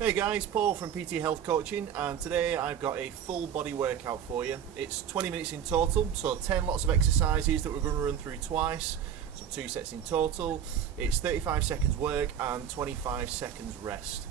Hey guys, Paul from PT Health Coaching, and today I've got a full body workout for you. It's 20 minutes in total, so 10 lots of exercises that we're going to run through twice, so 2 sets in total. It's 35 seconds work and 25 seconds rest.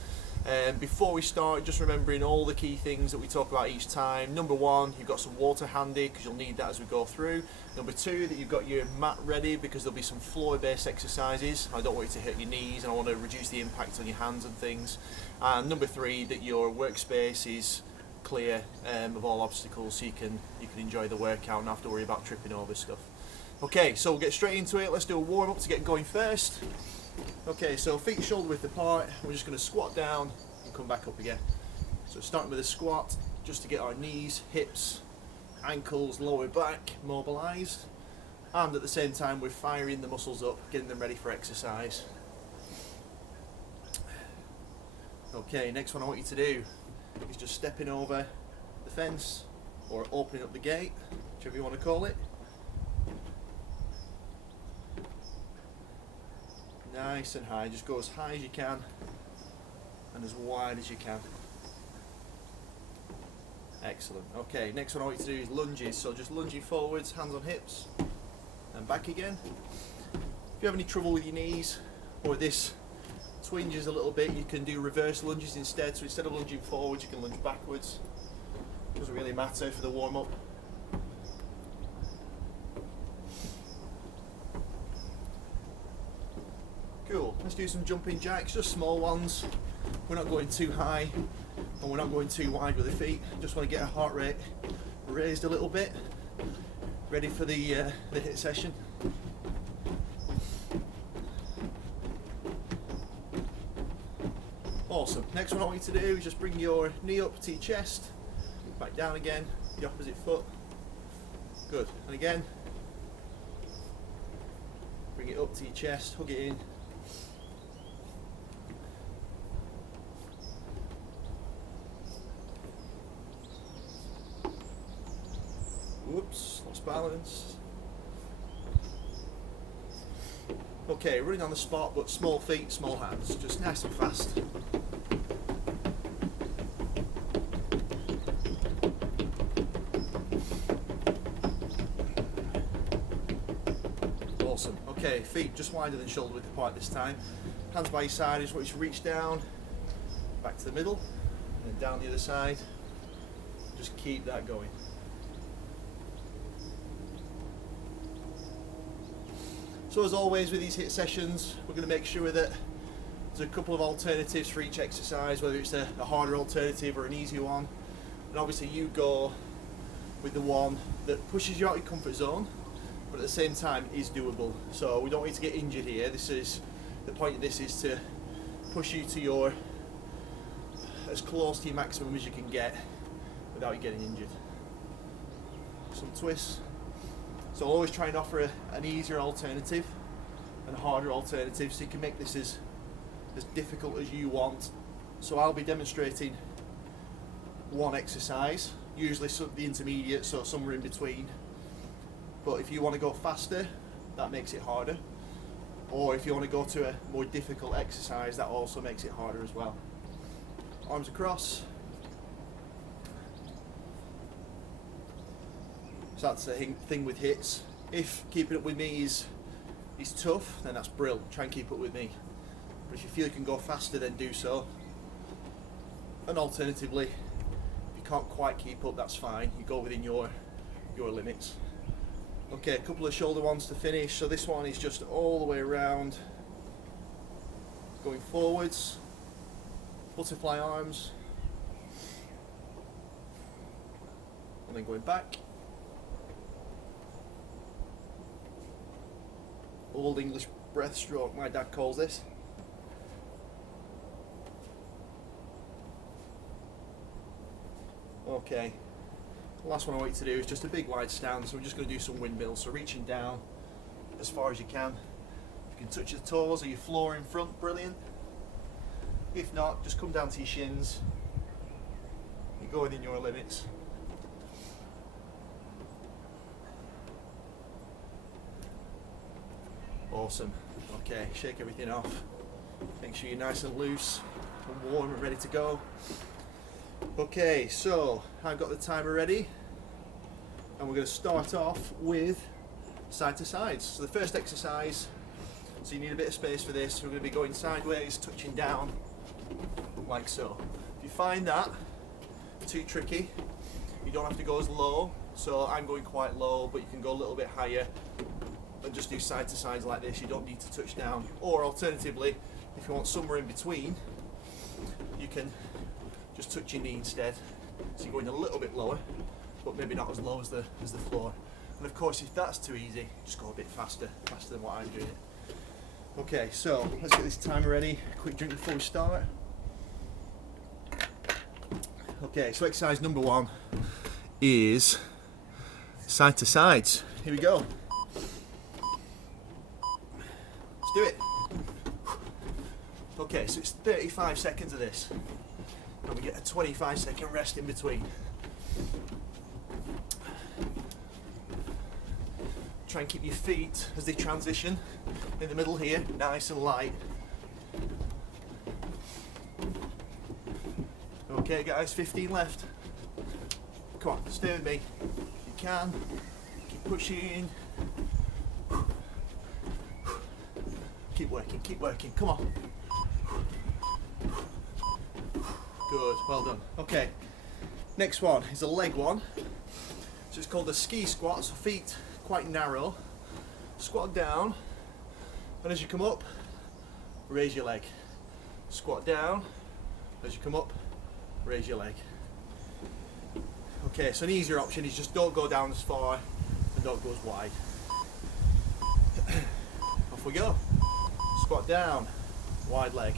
Before we start, just remembering all the key things that we talk about each time. Number one, you've got some water handy because you'll need that as we go through. Number two, that you've got your mat ready because there'll be some floor based exercises. I don't want you to hit your knees and I want to reduce the impact on your hands and things. And number three, that your workspace is clear of all obstacles so you can enjoy the workout and not have to worry about tripping over stuff. Okay, so we'll get straight into it. Let's do a warm up to get going first. Okay, so feet shoulder width apart, we're just going to squat down and come back up again. So starting with a squat, just to get our knees, hips, ankles, lower back mobilised, and at the same time we're firing the muscles up, getting them ready for exercise. Okay, next one I want you to do is just stepping over the fence or opening up the gate, whichever you want to call it. Nice and high, just go as high as you can and as wide as you can. Excellent. Okay, next one I want you to do is lunges, so just lunging forwards, hands on hips and back again. If you have any trouble with your knees or this twinges a little bit, you can do reverse lunges instead, so instead of lunging forwards you can lunge backwards. Doesn't really matter for the warm up. Cool, let's do some jumping jacks, just small ones. We're not going too high and we're not going too wide with the feet. Just want to get our heart rate raised a little bit, ready for the HIIT session. Awesome, next one I want you to do is just bring your knee up to your chest, back down again, the opposite foot. Good, and again, bring it up to your chest, hug it in. Whoops, lost balance. Okay, running on the spot, but small feet, small hands, just nice and fast. Awesome. Okay, feet just wider than shoulder width apart this time. Hands by your side, just want you to reach down, back to the middle, and then down the other side. Just keep that going. So as always with these HIIT sessions, we're going to make sure that there's a couple of alternatives for each exercise, whether it's a harder alternative or an easier one. And obviously you go with the one that pushes you out of your comfort zone, but at the same time is doable. So we don't want you to get injured here. The point of this is to push you to your, as close to your maximum as you can get without you getting injured. Some twists. So I'll always try and offer an easier alternative and a harder alternative so you can make this as difficult as you want. So I'll be demonstrating one exercise, usually the intermediate, so somewhere in between. But if you want to go faster, that makes it harder. Or if you want to go to a more difficult exercise, that also makes it harder as well. Arms across. So that's the thing with HIITs. If keeping up with me is tough, then that's brilliant. Try and keep up with me. But if you feel you can go faster, then do so. And alternatively, if you can't quite keep up, that's fine. You go within your limits. Okay, a couple of shoulder ones to finish. So this one is just all the way around, going forwards, butterfly arms, and then going back. Old English breaststroke, my dad calls this. Okay, the last one I want you to do is just a big wide stance, so we're just going to do some windmills, so reaching down as far as you can. If you can touch your toes or your floor in front, brilliant. If not, just come down to your shins. You go within your limits. Awesome. Okay, shake everything off. Make sure you're nice and loose and warm and ready to go. Okay, so I've got the timer ready, and we're going to start off with side to sides. So the first exercise, so you need a bit of space for this. We're going to be going sideways, touching down, like so. If you find that too tricky, you don't have to go as low. So I'm going quite low, but you can go a little bit higher and just do side to sides like this. You don't need to touch down. Or alternatively, if you want somewhere in between, you can just touch your knee instead. So you're going a little bit lower, but maybe not as low as the floor. And of course, if that's too easy, just go a bit faster than what I'm doing. Okay, so let's get this timer ready. Quick drink before we start. Okay, so exercise number 1 is side to sides. Here we go. Let's do it. Okay, so it's 35 seconds of this, and we get a 25-second rest in between. Try and keep your feet, as they transition in the middle here, nice and light. Okay guys, 15 left. Come on, stay with me. You can. Keep pushing. Keep working, come on. Good, well done. Okay, next one is a leg one. So it's called the ski squat, so feet quite narrow. Squat down, and as you come up, raise your leg. Squat down, as you come up, raise your leg. Okay, so an easier option is just don't go down as far and don't go as wide. Off we go. Squat down, wide leg.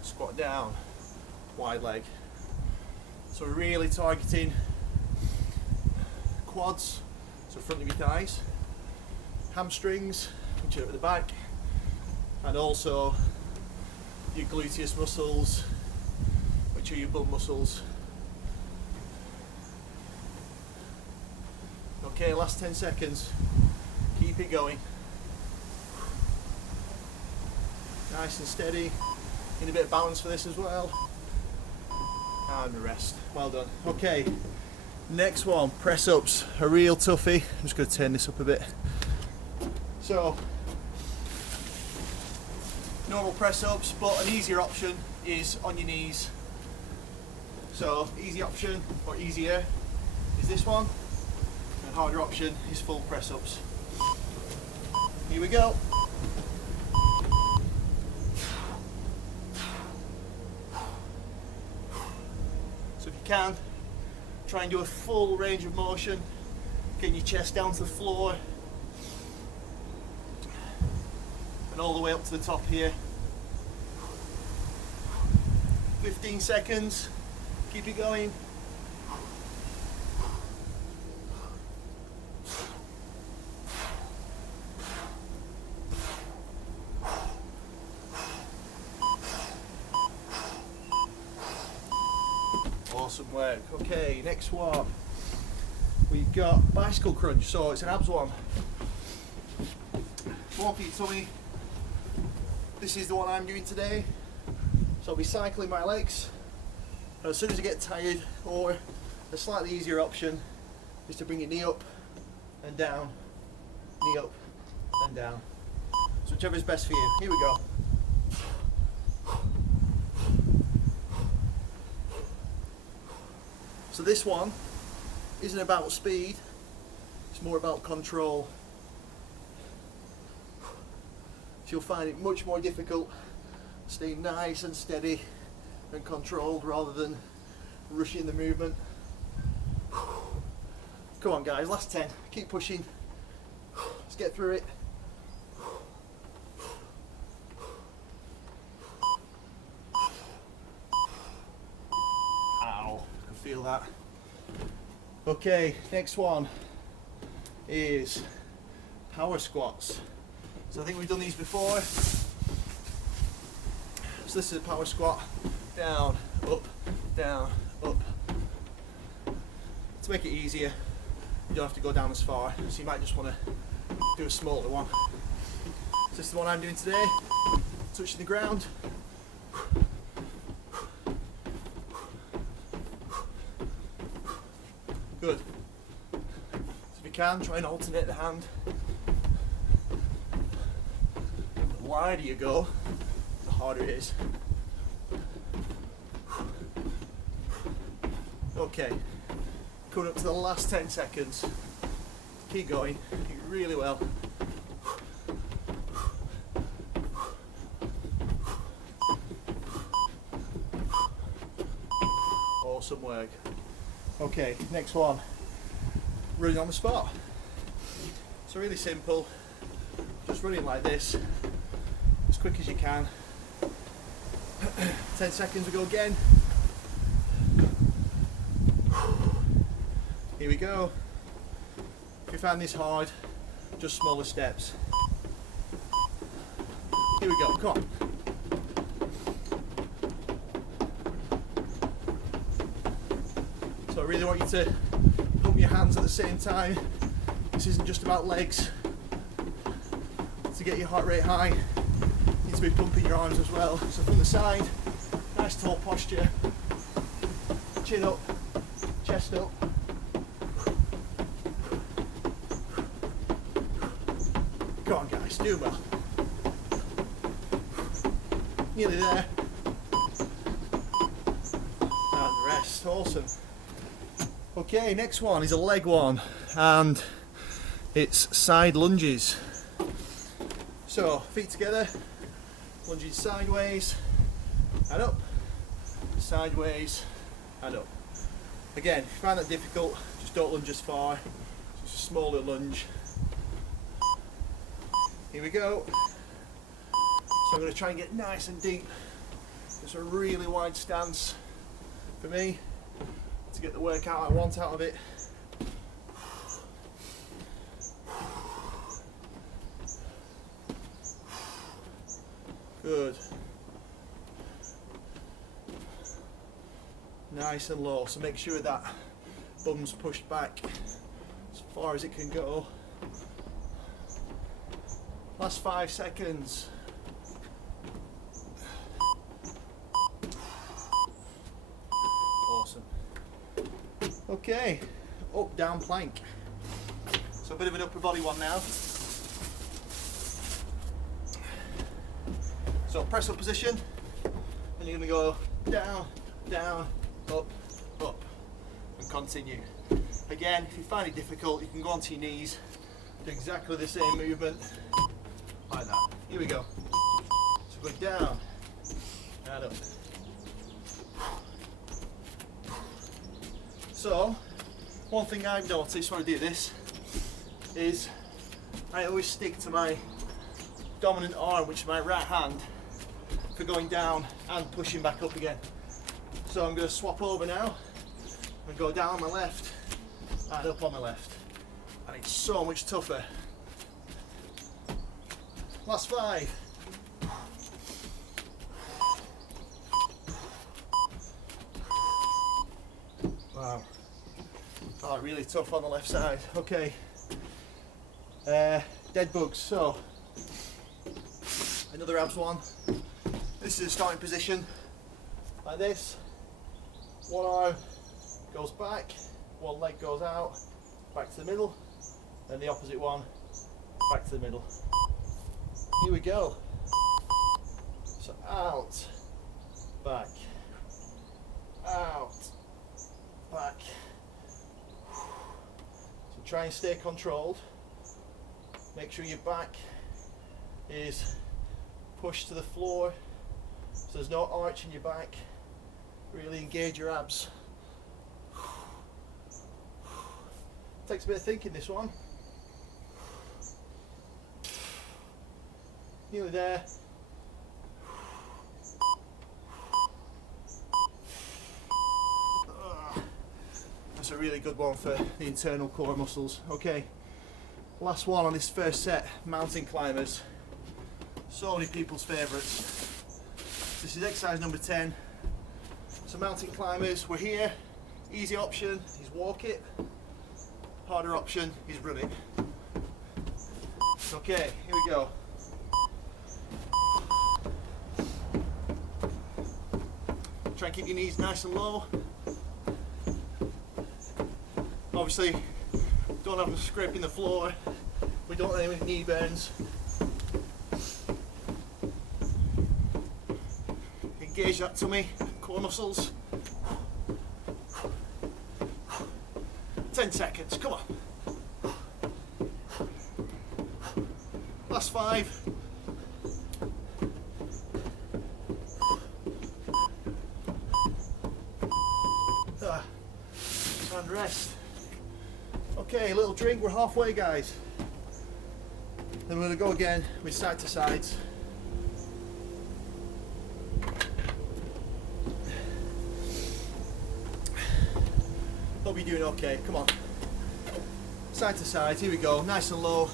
Squat down, wide leg. So we're really targeting quads, so front of your thighs, hamstrings, which are at the back, and also your gluteus muscles, which are your bum muscles. Okay, last 10 seconds. Keep it going. Nice and steady. Need a bit of balance for this as well. And the rest. Well done. Okay, next one, press ups. A real toughie. I'm just going to turn this up a bit. So, normal press ups, but an easier option is on your knees. So, easy option or easier is this one. And harder option is full press ups. Here we go. So if you can, try and do a full range of motion, getting your chest down to the floor and all the way up to the top here. 15 seconds, keep it going. Awesome work. Okay, next one. We've got bicycle crunch, so it's an abs one. One for your tummy. This is the one I'm doing today. So I'll be cycling my legs. And as soon as I get tired, or a slightly easier option is to bring your knee up and down, knee up and down. So whichever is best for you. Here we go. So this one isn't about speed, it's more about control. So you'll find it much more difficult staying nice and steady and controlled rather than rushing the movement. Come on guys, last 10, keep pushing. Let's get through it. Ow, I can feel that. Okay, next one is power squats. So I think we've done these before. So this is a power squat, down, up, down, up. To make it easier, you don't have to go down as far, so you might just want to do a smaller one. So this is the one I'm doing today. touching the ground. Good. So if you can, try and alternate the hand. The wider you go, the harder it is. Okay, coming up to the last 10 seconds. Keep going, do really well. Awesome work. Okay, next one, running on the spot. So really simple, just running like this, as quick as you can. 10 seconds, we go again. Here we go. If you find this hard, just smaller steps. Here we go, come on. So I really want you to pump your hands at the same time. This isn't just about legs. To get your heart rate high, you need to be pumping your arms as well. So from the side, nice tall posture. Chin up, chest up. Go on guys, do well. Nearly there. And rest, awesome. Okay, next one is a leg one, and it's side lunges. So, feet together, lunging sideways, and up, sideways, and up. Again, if you find that difficult, just don't lunge as far, just a smaller lunge. Here we go. So I'm going to try and get nice and deep. It's a really wide stance for me to get the workout I want out of it. Good. Nice and low, so make sure that bum's pushed back as far as it can go. Last 5 seconds. Awesome. Okay, up, down plank. So a bit of an upper body one now. So press up position, and you're going to go down, down, up, up, and continue. Again, if you find it difficult, you can go onto your knees, do exactly the same movement, like that. Here we go. So going down, and up. So, one thing I've noticed when I do this is I always stick to my dominant arm, which is my right hand, for going down and pushing back up again. So I'm going to swap over now and go down on my left and up on my left, and it's so much tougher. Last 5. Wow. Oh, really tough on the left side. Okay. Dead bugs. So another abs one. This is a starting position like this. One arm goes back, one leg goes out, back to the middle, and the opposite one back to the middle. Here we go. So out, back, out, back. So try and stay controlled. Make sure your back is pushed to the floor, so there's no arch in your back. Really engage your abs. Takes a bit of thinking, this one. Nearly there. That's a really good one for the internal core muscles. Okay, last one on this first set, mountain climbers. So many people's favourites. This is exercise number 10. So mountain climbers, we're here. Easy option is walk it. Harder option is run it. Okay, here we go. and keep your knees nice and low. Obviously, don't have them scraping the floor. We don't want any knee bends. Engage that tummy, core muscles. 10 seconds, come on. Last 5. And rest. Okay, a little drink, we're halfway guys. Then we're going to go again with side to sides. Hope you're doing okay, come on. Side to side, here we go, nice and low.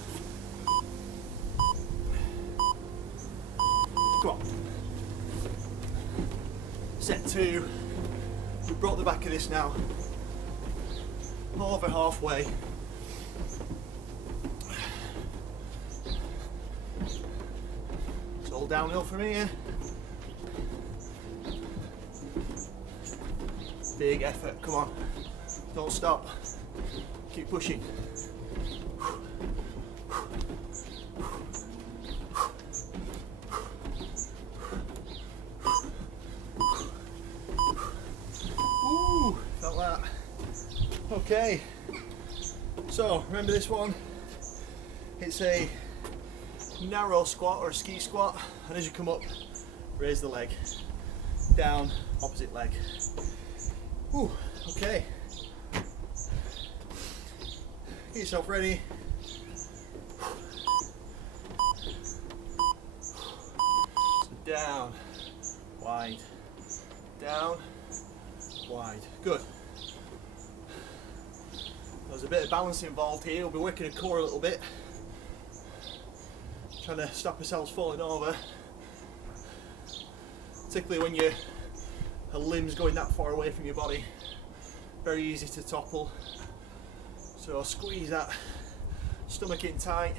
Come on. Set 2. We brought the back of this now. Over halfway. It's all downhill from here. Big effort, come on. Don't stop. Keep pushing. Ooh, felt that. Okay, so remember this one, it's a narrow squat or a ski squat, and as you come up, raise the leg, down, opposite leg. Ooh, okay, get yourself ready. So down, wide, down, wide, good. There's a bit of balance involved here. We'll be working the core a little bit, trying to stop ourselves falling over, particularly when your limb's going that far away from your body. Very easy to topple, so squeeze that stomach in tight.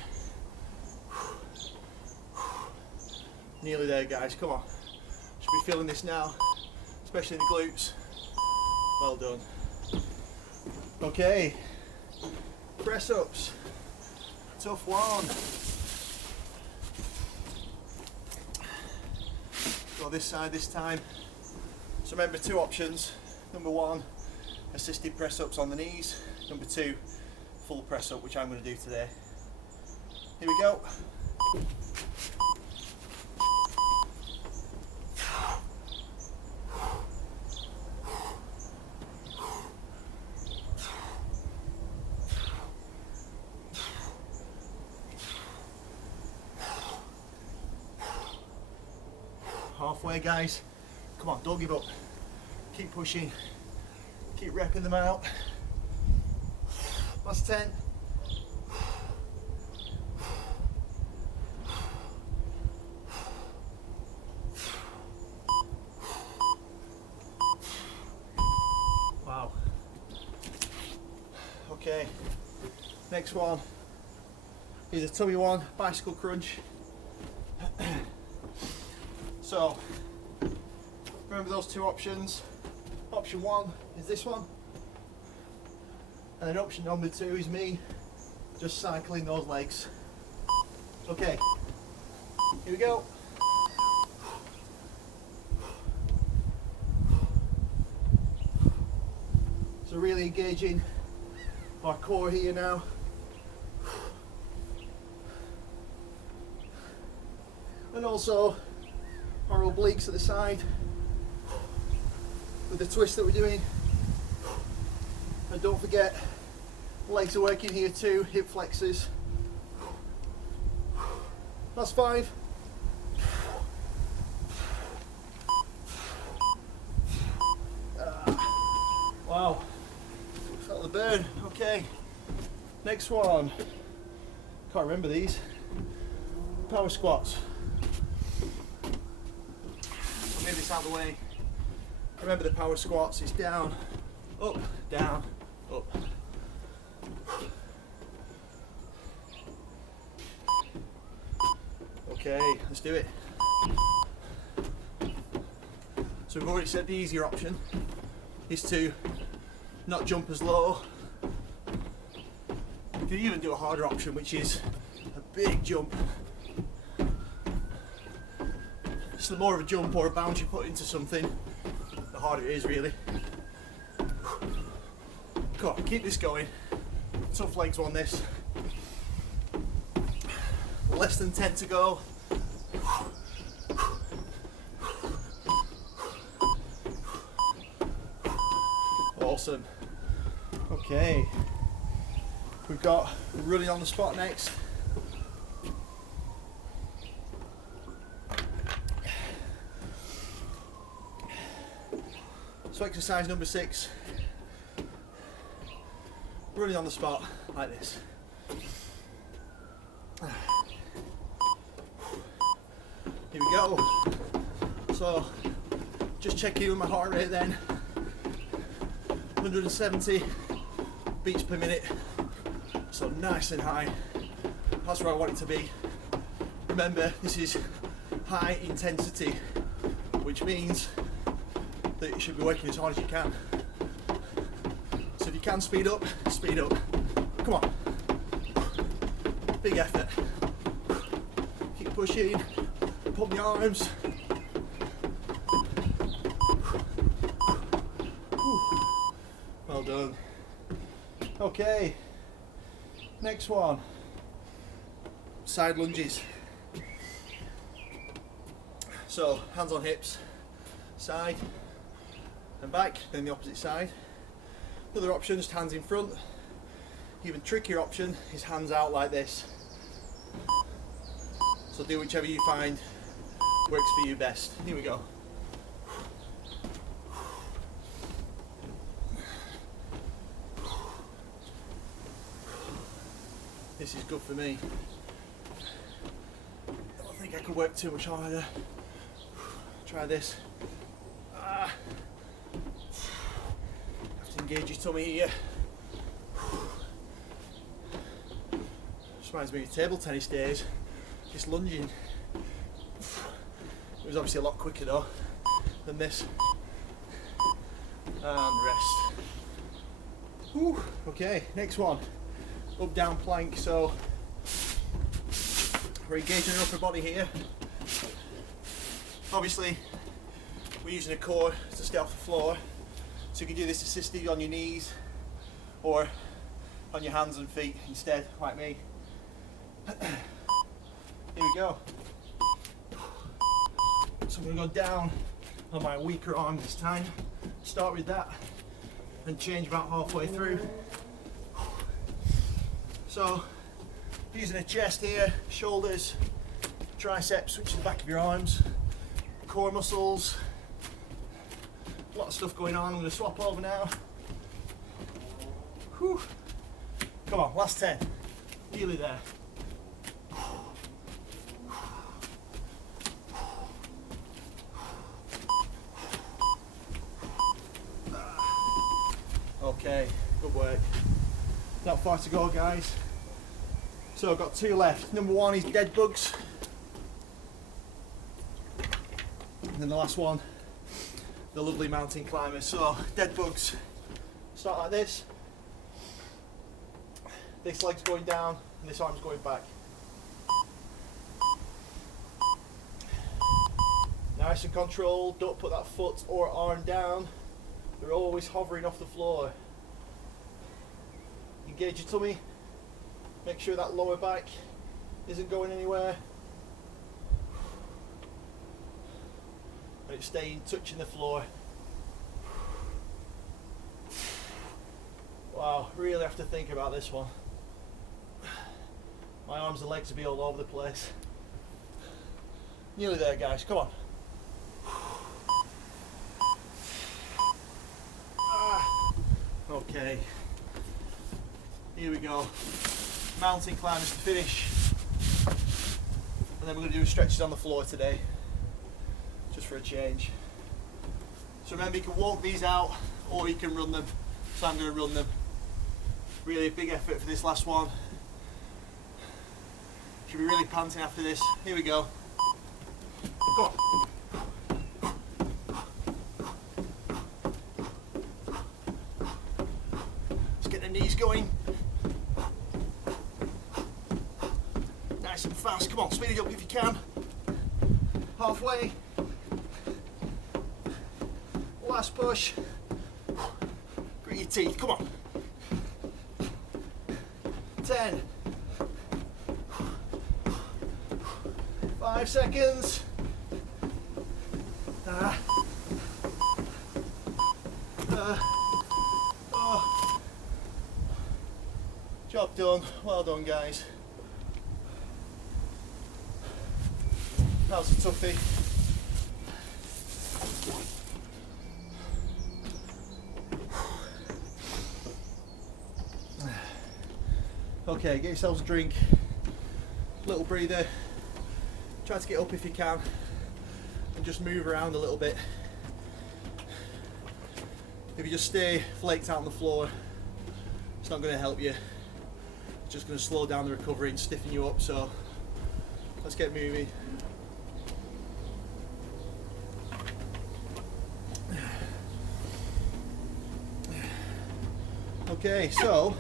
Nearly there guys, come on. Should be feeling this now, especially in the glutes. Well done. Okay, press ups, tough one. Go this side this time. So remember, 2 options. Number 1, assisted press ups on the knees. Number 2, full press up, which I'm going to do today. Here we go. Halfway guys, come on, don't give up, keep pushing, keep repping them out. Last 10. Wow. Okay, next one is a tummy one, bicycle crunch. So, remember those 2 options. Option 1 is this one, and then option number 2 is me just cycling those legs. Okay, here we go. So really engaging our core here now. And also our obliques at the side with the twist that we're doing. And don't forget, legs are working here too, hip flexors. Last 5. Wow, felt the burn. Okay, next one. Can't remember these. Power squats. Move this out of the way. Remember the power squats is down, up, down, up. Okay, let's do it. So So we've already said the easier option is to not jump as low. You can even do a harder option, which is a big jump. So the more of a jump or a bounce you put into something, the harder it is really. Come on, keep this going. Tough legs on this. Less than 10 to go. Awesome. Okay. We've got running on the spot next. So exercise number 6. Running on the spot like this. Here we go. So just checking with my heart rate then. 170 beats per minute. So nice and high. That's where I want it to be. Remember, this is high intensity, which means that you should be working as hard as you can. So if you can speed up, speed up. Come on. Big effort. Keep pushing. Pump the arms. Well done. Okay. Next one. Side lunges. So hands on hips, side and back, then the opposite side. Another option, just hands in front. Even trickier option is hands out like this. So do whichever you find works for you best. Here we go. This is good for me. I don't think I could work too much harder. Try this. Have to engage your tummy here. Just reminds me of table tennis days. Just lunging. It was obviously a lot quicker though than this. And rest. Whew. Okay, next one. Up down plank. So we're engaging our upper body here. Obviously we're using a core to stay off the floor, so you can do this assisted on your knees or on your hands and feet instead, like me. Here we go. So I'm going to go down on my weaker arm this time. Start with that and change about halfway through. So using a chest here, shoulders, triceps, which is the back of your arms, core muscles, a lot of stuff going on. I'm going to swap over now. Whew. Come on, last 10. Nearly there. Okay, good work. Not far to go, guys. So I've got 2 left. Number 1 is dead bugs. And then the last one, the lovely mountain climbers. So dead bugs, start like this. This leg's going down and this arm's going back. Nice and controlled, don't put that foot or arm down. They're always hovering off the floor. Engage your tummy, make sure that lower back isn't going anywhere. And it's staying touching the floor. Wow, really have to think about this one. My arms and legs will be all over the place. Nearly there, guys, come on. Okay, here we go. Mountain climbers to finish. And then we're going to do stretches on the floor today, just for a change. So remember, you can walk these out or you can run them. So I'm going to run them. Really a big effort for this last one. Should be really panting after this. Here we go. Go on. knees going. Nice and fast. Come on, speed it up if you can. Halfway. Last push. Grit your teeth. Come on. 10. 5 seconds. Oh. Job done. Well done, guys. That was a toughie. Okay, get yourselves a drink, little breather, try to get up if you can, and just move around a little bit. If you just stay flaked out on the floor, it's not going to help you. It's just going to slow down the recovery and stiffen you up, so let's get moving. Okay, so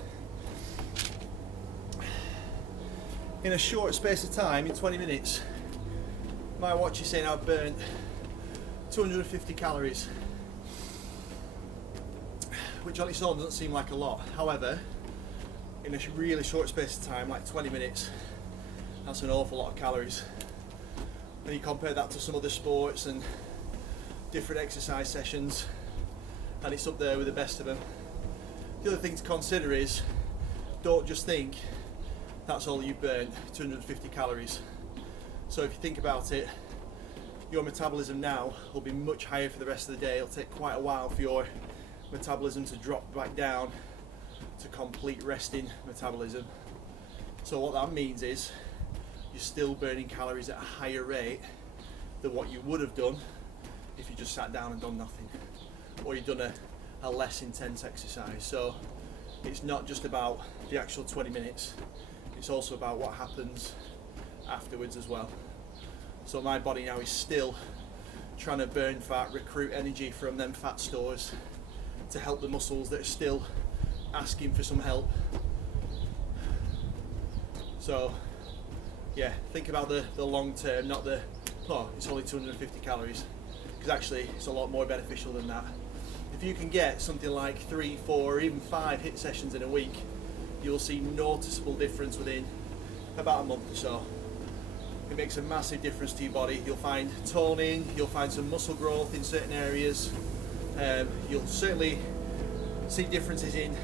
in a short space of time, in 20 minutes, my watch is saying I've burnt 250 calories, which on its own doesn't seem like a lot. However, in a really short space of time, like 20 minutes, that's an awful lot of calories. When you compare that to some other sports and different exercise sessions, and it's up there with the best of them. The other thing to consider is, don't just think that's all you've burned, 250 calories. So if you think about it, your metabolism now will be much higher for the rest of the day. It'll take quite a while for your metabolism to drop back down to complete resting metabolism. So what that means is you're still burning calories at a higher rate than what you would have done if you just sat down and done nothing, or you've done a less intense exercise. So it's not just about the actual 20 minutes, it's also about what happens afterwards as well. So my body now is still trying to burn fat, recruit energy from them fat stores to help the muscles that are still asking for some help. So yeah, think about the long term, not the, oh, it's only 250 calories, because actually it's a lot more beneficial than that. If you can get something like 3, 4, or even 5 HIIT sessions in a week, you'll see noticeable difference within about a month or so. It makes a massive difference to your body. You'll find toning, you'll find some muscle growth in certain areas. You'll certainly see differences in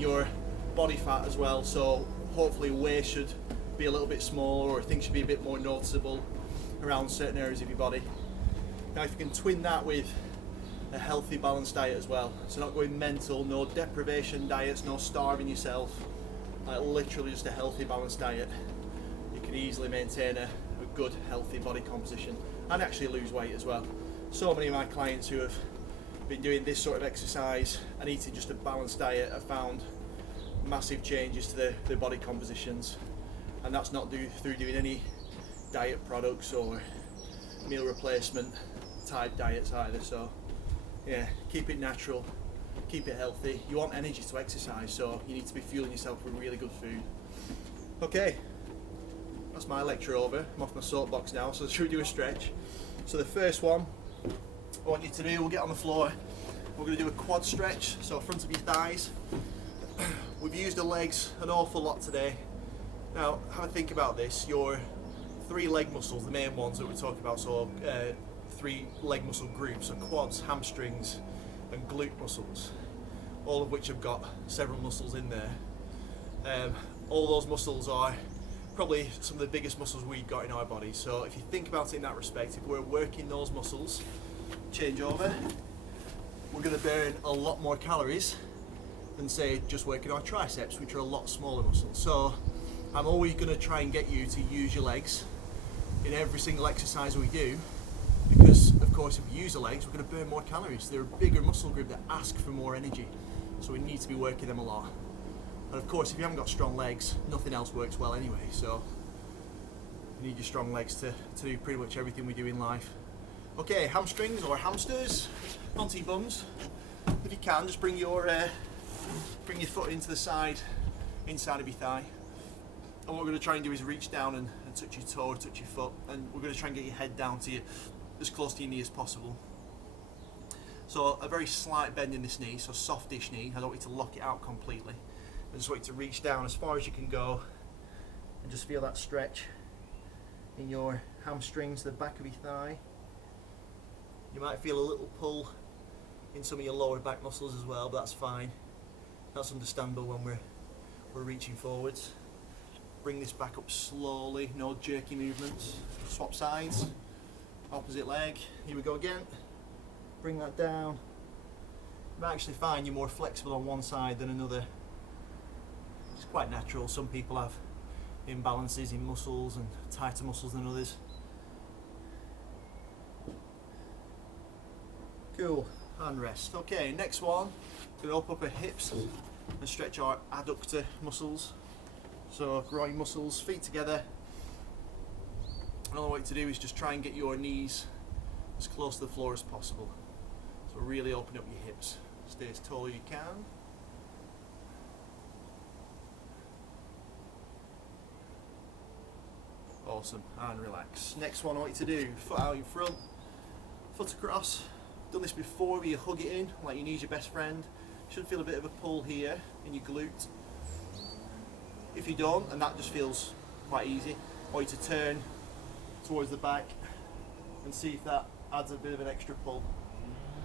your body fat as well. So hopefully waist should be a little bit smaller, or things should be a bit more noticeable around certain areas of your body. Now if you can twin that with a healthy balanced diet as well, so not going mental, no deprivation diets, no starving yourself, literally just a healthy balanced diet, you can easily maintain a good healthy body composition and actually lose weight as well. So many of my clients who have been doing this sort of exercise and eating just a balanced diet have found massive changes to their body compositions, and that's not through doing any diet products or meal replacement type diets either. So yeah, keep it natural, keep it healthy. You want energy to exercise, so you need to be fueling yourself with really good food. Okay, that's my lecture over. I'm off my soapbox now, so should we do a stretch? So the first one I want you to do, we'll get on the floor, we're going to do a quad stretch, so front of your thighs. We've used the legs an awful lot today. Now have a think about this. Your 3 leg muscles, the main ones that we're talking about, so 3 leg muscle groups, so quads, hamstrings and glute muscles, all of which have got several muscles in there. All those muscles are probably some of the biggest muscles we've got in our body. So if you think about it in that respect, if we're working those muscles, change over, we're going to burn a lot more calories than say just working our triceps, which are a lot smaller muscles. So I'm always going to try and get you to use your legs in every single exercise we do, because of course if we use the legs we're going to burn more calories. They're a bigger muscle group that ask for more energy, so we need to be working them a lot. And of course if you haven't got strong legs, nothing else works well anyway, so you need your strong legs to do pretty much everything we do in life. Okay, hamstrings or hamsters onto your bums. If you can, just bring your bring your foot into the side, inside of your thigh. And what we're going to try and do is reach down and touch your toe, touch your foot, and we're going to try and get your head down to you as close to your knee as possible. So a very slight bend in this knee, so softish knee. I don't want you to lock it out completely. I just want you to reach down as far as you can go and just feel that stretch in your hamstrings, the back of your thigh. You might feel a little pull in some of your lower back muscles as well, but that's fine. That's understandable when we're reaching forwards. Bring this back up slowly, no jerky movements. Swap sides, opposite leg. Here we go again. Bring that down. You might actually find you're more flexible on one side than another. It's quite natural. Some people have imbalances in muscles and tighter muscles than others. Cool, and rest. Okay, next one, we're going to open up our hips and stretch our adductor muscles. So groin muscles, feet together. And all I want you to do is just try and get your knees as close to the floor as possible. So really open up your hips. Stay as tall as you can. Awesome, and relax. Next one I want you to do, foot out in front, foot across. Done this before, where you hug it in, like your knee's your best friend. Should feel a bit of a pull here in your glute. If you don't, and that just feels quite easy, I want you to turn towards the back and see if that adds a bit of an extra pull,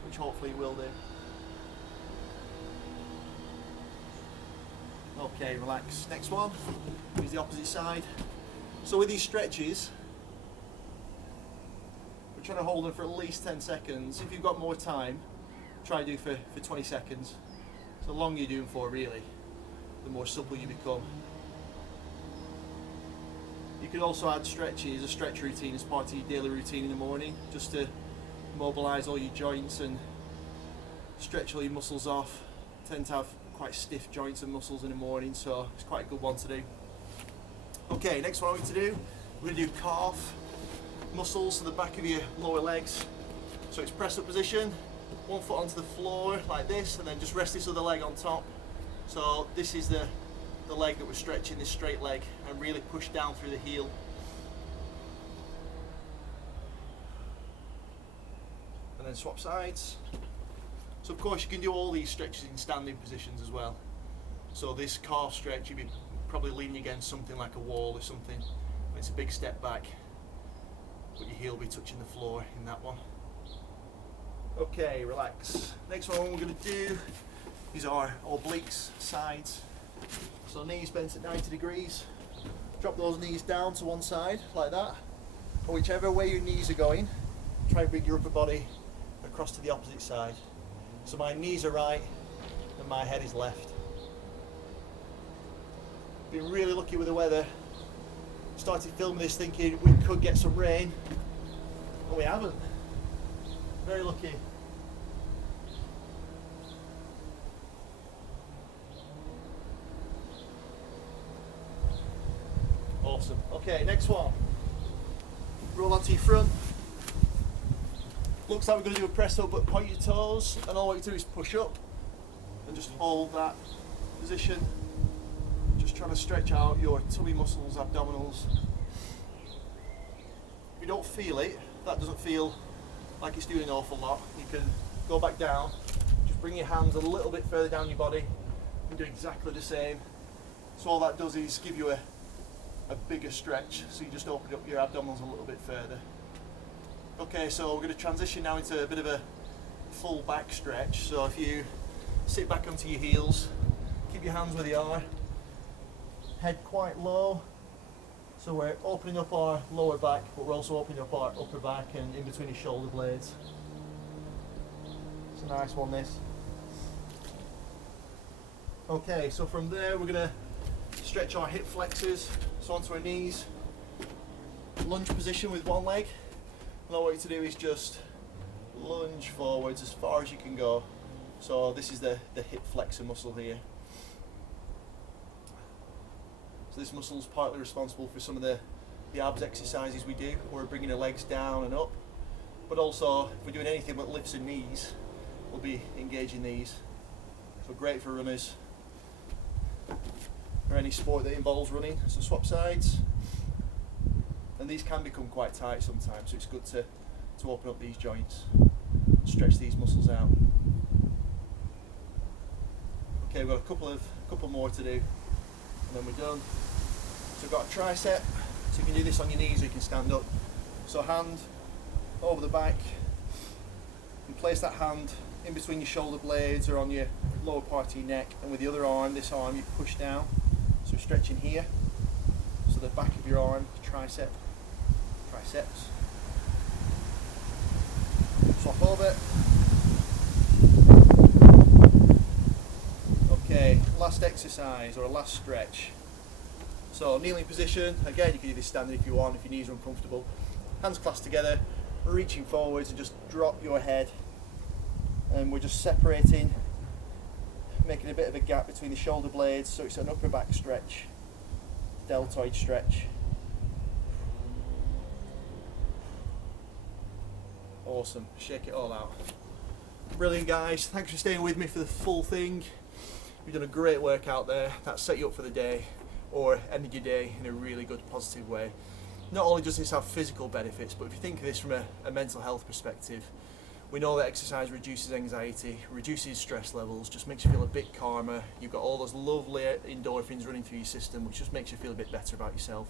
which hopefully it will do. Okay, relax. Next one is the opposite side. So with these stretches, we're trying to hold them for at least 10 seconds. If you've got more time, try to do for 20 seconds. So the longer you're doing for, really, the more supple you become. You could also add stretches, a stretch routine as part of your daily routine in the morning, just to mobilise all your joints and stretch all your muscles off. I tend to have quite stiff joints and muscles in the morning, so it's quite a good one to do. Okay, next one I want you to do, we're going to do calf muscles to the back of your lower legs. So it's press up position, one foot onto the floor like this, and then just rest this other leg on top. So this is the leg that we're stretching, this straight leg, and really push down through the heel. And then swap sides. So of course you can do all these stretches in standing positions as well. So this calf stretch, you'd be probably leaning against something like a wall or something. It's a big step back, but your heel will be touching the floor in that one. Okay, relax. Next one we're going to do is our obliques, sides. So knees bent at 90 degrees. Drop those knees down to one side like that. Or whichever way your knees are going, try and bring your upper body across to the opposite side. So my knees are right and my head is left. Been really lucky with the weather. Started filming this thinking we could get some rain, but we haven't. Very lucky. Awesome. Okay, next one. Roll onto your front. Looks like we're going to do a press up, but point your toes, and all you do is push up and just hold that position. Just trying to stretch out your tummy muscles, abdominals. If you don't feel it, that doesn't feel like it's doing an awful lot, you can go back down, just bring your hands a little bit further down your body and do exactly the same. So all that does is give you a bigger stretch, so you just open up your abdominals a little bit further. Okay, so we're going to transition now into a bit of a full back stretch. So if you sit back onto your heels, keep your hands where they are, head quite low. So we're opening up our lower back, but we're also opening up our upper back and in between your shoulder blades. It's a nice one, this. Okay, so from there we're going to stretch our hip flexors, so onto our knees. Lunge position with one leg. And all I want you to do is just lunge forwards as far as you can go. So this is the hip flexor muscle here. So this muscle is partly responsible for some of the abs exercises we do, where we're bringing the legs down and up. But also, if we're doing anything that lifts the knees, we'll be engaging these. so great for runners or any sport that involves running. So swap sides, and these can become quite tight sometimes, so it's good to open up these joints, stretch these muscles out. Okay, we've got a couple more to do, and then we're done. So we've got a tricep, so you can do this on your knees or you can stand up. So hand over the back, and place that hand in between your shoulder blades or on your lower part of your neck, and with the other arm, this arm, you push down. So we're stretching here, so the back of your arm, triceps. Swap over. Okay, last exercise or last stretch. So kneeling position, again you can do this standing if you want, if your knees are uncomfortable. Hands clasped together, reaching forwards and just drop your head. And we're just separating, making a bit of a gap between the shoulder blades, so it's an upper back stretch, deltoid stretch. Awesome, shake it all out. Brilliant guys, thanks for staying with me for the full thing. You've done a great workout there, that set you up for the day, or ended your day in a really good positive way. Not only does this have physical benefits, but if you think of this from a mental health perspective, we know that exercise reduces anxiety, reduces stress levels, just makes you feel a bit calmer. You've got all those lovely endorphins running through your system, which just makes you feel a bit better about yourself.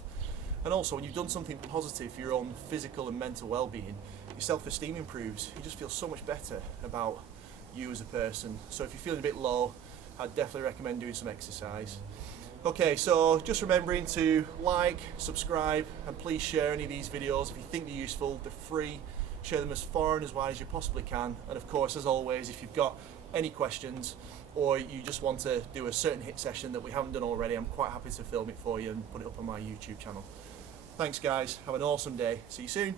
And also, when you've done something positive for your own physical and mental well-being, your self-esteem improves. You just feel so much better about you as a person. So if you're feeling a bit low, I'd definitely recommend doing some exercise. Okay, so just remembering to like, subscribe, and please share any of these videos if you think they're useful. They're free. Share them as far and as wide as you possibly can. And of course, as always, if you've got any questions or you just want to do a certain HIIT session that we haven't done already, I'm quite happy to film it for you and put it up on my YouTube channel. Thanks guys, have an awesome day. See you soon.